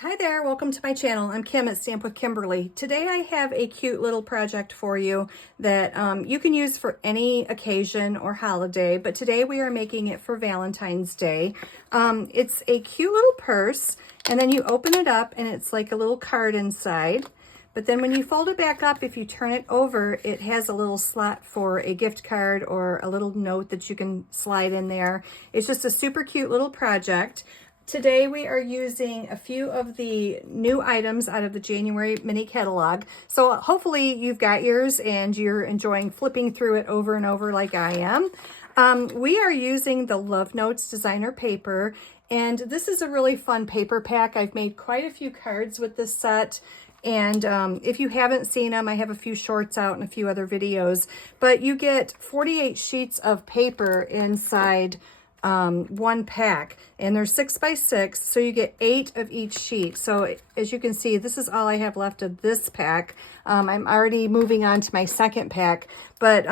Hi there, welcome to my channel. I'm Kim at Stamp with Kimberly. Today I have a cute little project for you that you can use for any occasion or holiday, but today we are making it for Valentine's Day. It's a cute little purse, and then you open it up and it's like a little card inside. But then when you fold it back up, if you turn it over, it has a little slot for a gift card or a little note that you can slide in there. It's just a super cute little project. Today we are using a few of the new items out of the January mini catalog. So hopefully you've got yours and you're enjoying flipping through it over and over like I am. We are using the Love Notes designer paper, and this is a really fun paper pack. I've made quite a few cards with this set. And if you haven't seen them, I have a few shorts out and a few other videos. But you get 48 sheets of paper inside one pack, and they're 6 by 6, so you get 8 of each sheet. So as you can see, this is all I have left of this pack. I'm already moving on to my second pack, but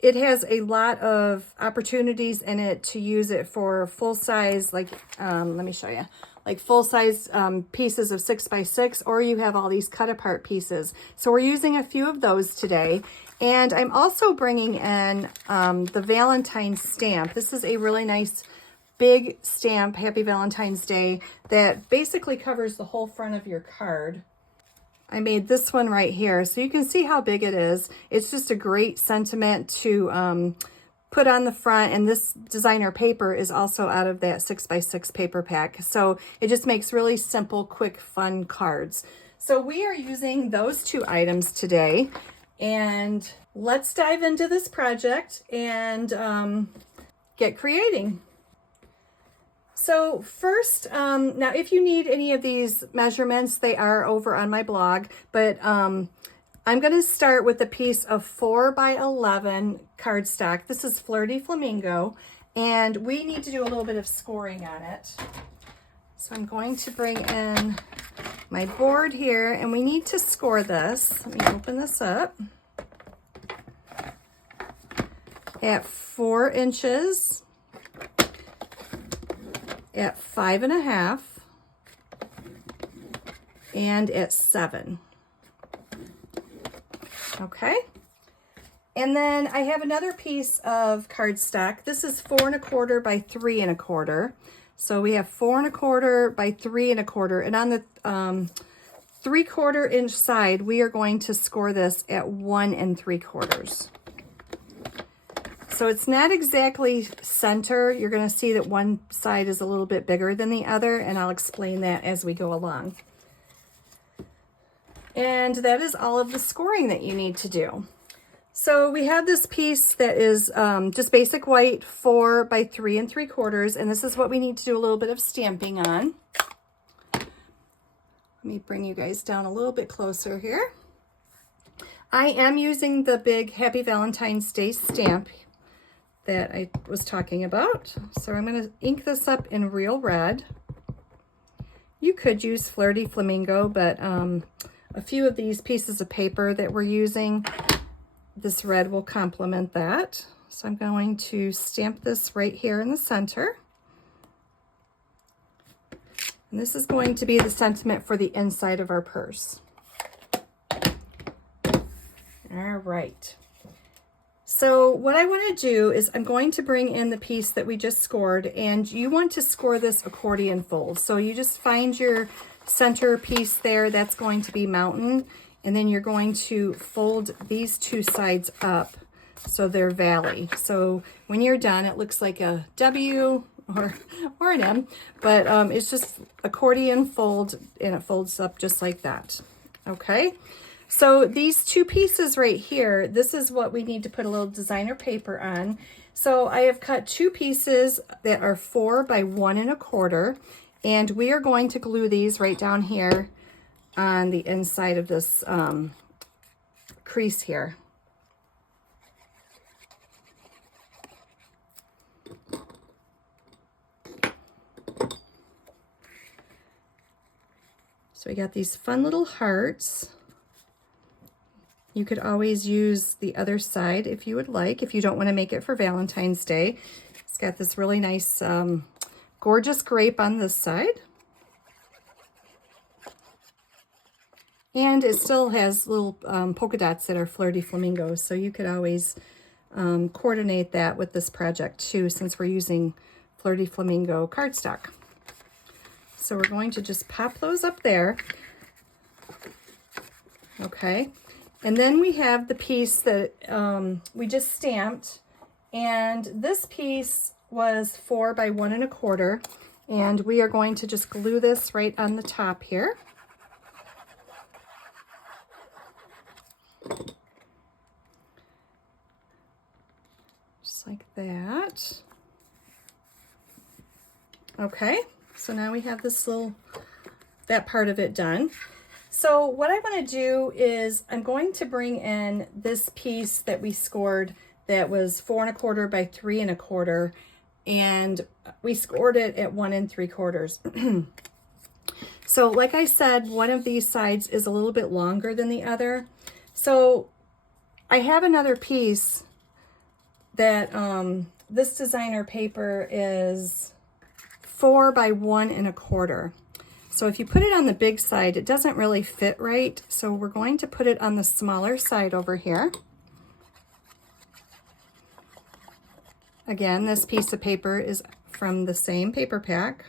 it has a lot of opportunities in it to use it for full size, like let me show you, like full size pieces of 6 by 6, or you have all these cut apart pieces. So we're using a few of those today. And I'm also bringing in the Valentine's stamp. This is a really nice big stamp, Happy Valentine's Day, that basically covers the whole front of your card. I made this one right here, so you can see how big it is. It's just a great sentiment to put on the front, and this designer paper is also out of that 6 by 6 paper pack. So it just makes really simple, quick, fun cards. So we are using those two items today. And let's dive into this project and get creating. So first, now if you need any of these measurements, they are over on my blog, but I'm going to start with a piece of 4 by 11 cardstock. This is Flirty Flamingo, and we need to do a little bit of scoring on it. So I'm going to bring in my board here, and we need to score this. Let me open this up. At 4 inches, at 5.5, and at 7. Okay. And then I have another piece of cardstock. This is 4 1/4 by 3 1/4. So we have 4 1/4 by 3 1/4, and on the 3/4 inch side, we are going to score this at 1 3/4. So it's not exactly center. You're going to see that one side is a little bit bigger than the other, and I'll explain that as we go along. And that is all of the scoring that you need to do. So we have this piece that is just basic white 4 by 3 3/4, and this is what we need to do a little bit of stamping on. Let me bring you guys down a little bit closer here. I am using the big Happy Valentine's Day stamp that I was talking about. So I'm going to ink this up in real red. You could use Flirty Flamingo, but a few of these pieces of paper that we're using, this red will complement that. So I'm going to stamp this right here in the center. And this is going to be the sentiment for the inside of our purse. All right. So what I want to do is I'm going to bring in the piece that we just scored, and you want to score this accordion fold. So you just find your center piece there, that's going to be mountain, and then you're going to fold these two sides up so they're valley. So when you're done, it looks like a W or an M, but it's just accordion fold, and it folds up just like that. Okay. So these two pieces right here, this is what we need to put a little designer paper on. So I have cut 2 pieces that are 4 by 1 1/4, and we are going to glue these right down here on the inside of this crease here. So we got these fun little hearts. You could always use the other side if you would like, if you don't want to make it for Valentine's Day. It's got this really nice, gorgeous grape on this side. And it still has little polka dots that are flirty flamingos, so you could always coordinate that with this project too, since we're using flirty flamingo cardstock. So we're going to just pop those up there. Okay, and then we have the piece that we just stamped, and this piece was 4 by 1 1/4, and we are going to just glue this right on the top here. Just like that. Okay, so now we have this that part of it done. So what I want to do is I'm going to bring in this piece that we scored that was 4 1/4 by 3 1/4, and we scored it at 1 3/4. So like I said, one of these sides is a little bit longer than the other. So I have another piece that this designer paper is 4 by 1 1/4. So if you put it on the big side, it doesn't really fit right. So we're going to put it on the smaller side over here. Again, this piece of paper is from the same paper pack.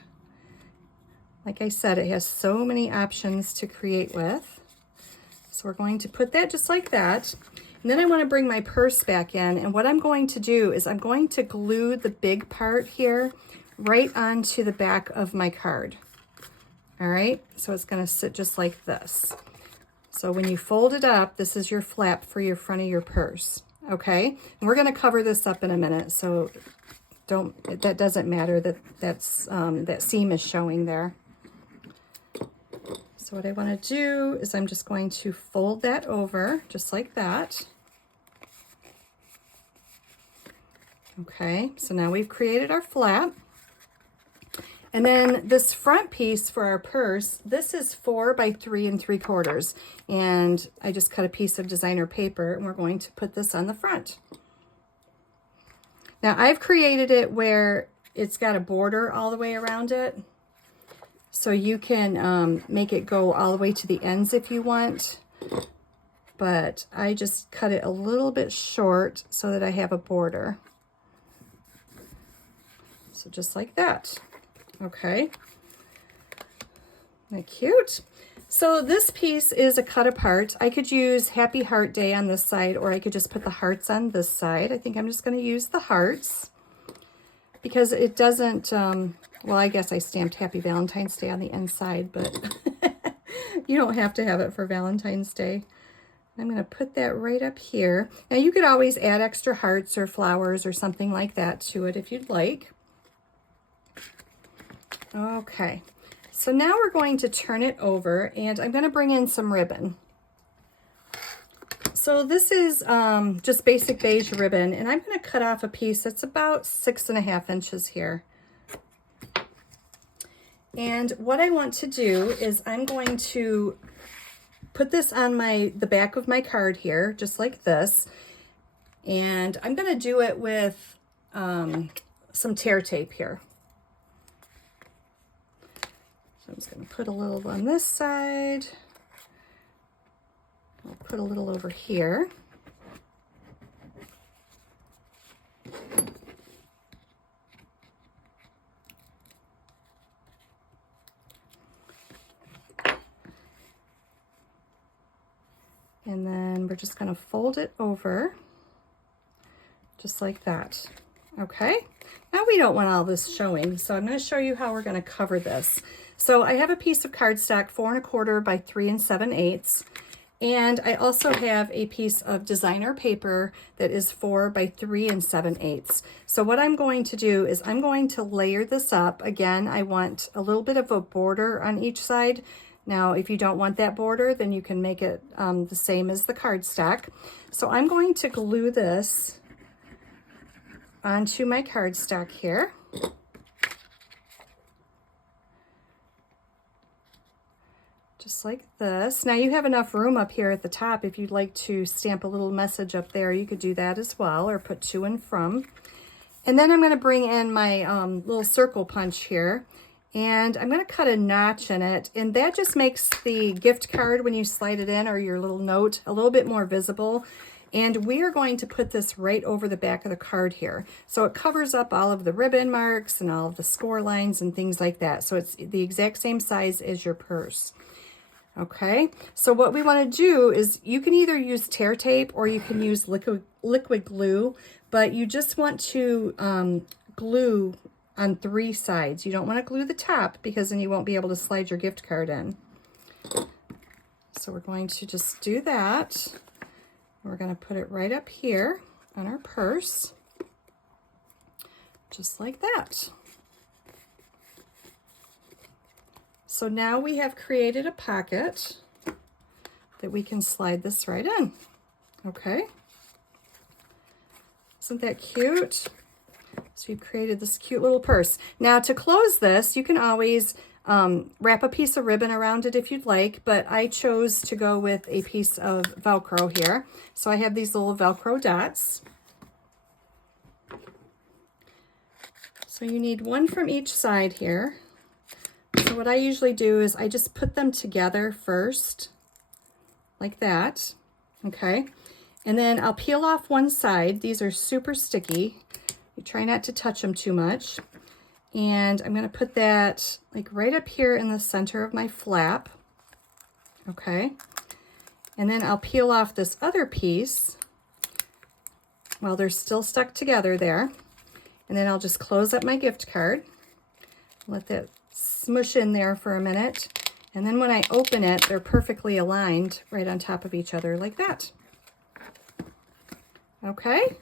Like I said, it has so many options to create with. So we're going to put that just like that. And then I want to bring my purse back in. And what I'm going to do is I'm going to glue the big part here right onto the back of my card. All right, so it's going to sit just like this. So when you fold it up, this is your flap for your front of your purse. Okay, and we're going to cover this up in a minute, so that doesn't matter that seam is showing there. So what I want to do is I'm just going to fold that over just like that. Okay, so now we've created our flap. And then this front piece for our purse, this is 4 by 3 3/4. And I just cut a piece of designer paper, and we're going to put this on the front. Now I've created it where it's got a border all the way around it. So you can make it go all the way to the ends if you want. But I just cut it a little bit short so that I have a border. So just like that. Okay, isn't that cute? So this piece is a cut apart. I could use Happy Heart Day on this side, or I could just put the hearts on this side. I think I'm just going to use the hearts because it doesn't, well, I guess I stamped Happy Valentine's Day on the inside, but you don't have to have it for Valentine's Day. I'm going to put that right up here. Now you could always add extra hearts or flowers or something like that to it if you'd like. Okay, so now we're going to turn it over, and I'm going to bring in some ribbon. So this is just basic beige ribbon, and I'm going to cut off a piece that's about 6.5 inches here. And what I want to do is I'm going to put this on the back of my card here, just like this. And I'm going to do it with some tear tape here. So I'm just going to put a little on this side. I'll put a little over here. And then we're just going to fold it over just like that. Okay, now we don't want all this showing, so I'm going to show you how we're going to cover this. So I have a piece of cardstock 4 1/4 by 3 7/8, and I also have a piece of designer paper that is 4 by 3 7/8. So what I'm going to do is I'm going to layer this up. Again, I want a little bit of a border on each side. Now, if you don't want that border, then you can make it the same as the cardstock. So I'm going to glue this onto my cardstock here. Just like this. Now you have enough room up here at the top. If you'd like to stamp a little message up there, you could do that as well, or put to and from. And then I'm going to bring in my little circle punch here. And I'm going to cut a notch in it, and that just makes the gift card when you slide it in, or your little note, a little bit more visible. And we are going to put this right over the back of the card here. So it covers up all of the ribbon marks and all of the score lines and things like that. So it's the exact same size as your purse. Okay, so what we want to do is you can either use tear tape or you can use liquid glue, but you just want to glue on 3 sides. You don't want to glue the top because then you won't be able to slide your gift card in. So we're going to just do that. We're going to put it right up here on our purse, just like that. So now we have created a pocket that we can slide this right in. Okay. Isn't that cute? So you've created this cute little purse. Now to close this, you can always wrap a piece of ribbon around it if you'd like, but I chose to go with a piece of Velcro here. So I have these little Velcro dots. So you need one from each side here. So what I usually do is I just put them together first, like that, okay? And then I'll peel off one side. These are super sticky. You try not to touch them too much. And I'm going to put that like right up here in the center of my flap, okay? And then I'll peel off this other piece while they're still stuck together there. And then I'll just close up my gift card, let that smush in there for a minute, and then when I open it, they're perfectly aligned right on top of each other like that. Okay,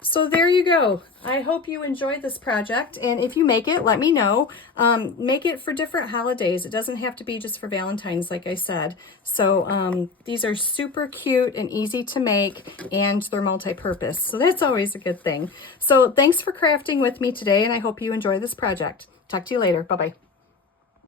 so there you go. I hope you enjoyed this project, and if you make it, let me know. Make it for different holidays. It doesn't have to be just for Valentine's, like I said. So these are super cute and easy to make, and they're multi-purpose, so that's always a good thing. So thanks for crafting with me today, and I hope you enjoy this project. Talk to you later. Bye-bye.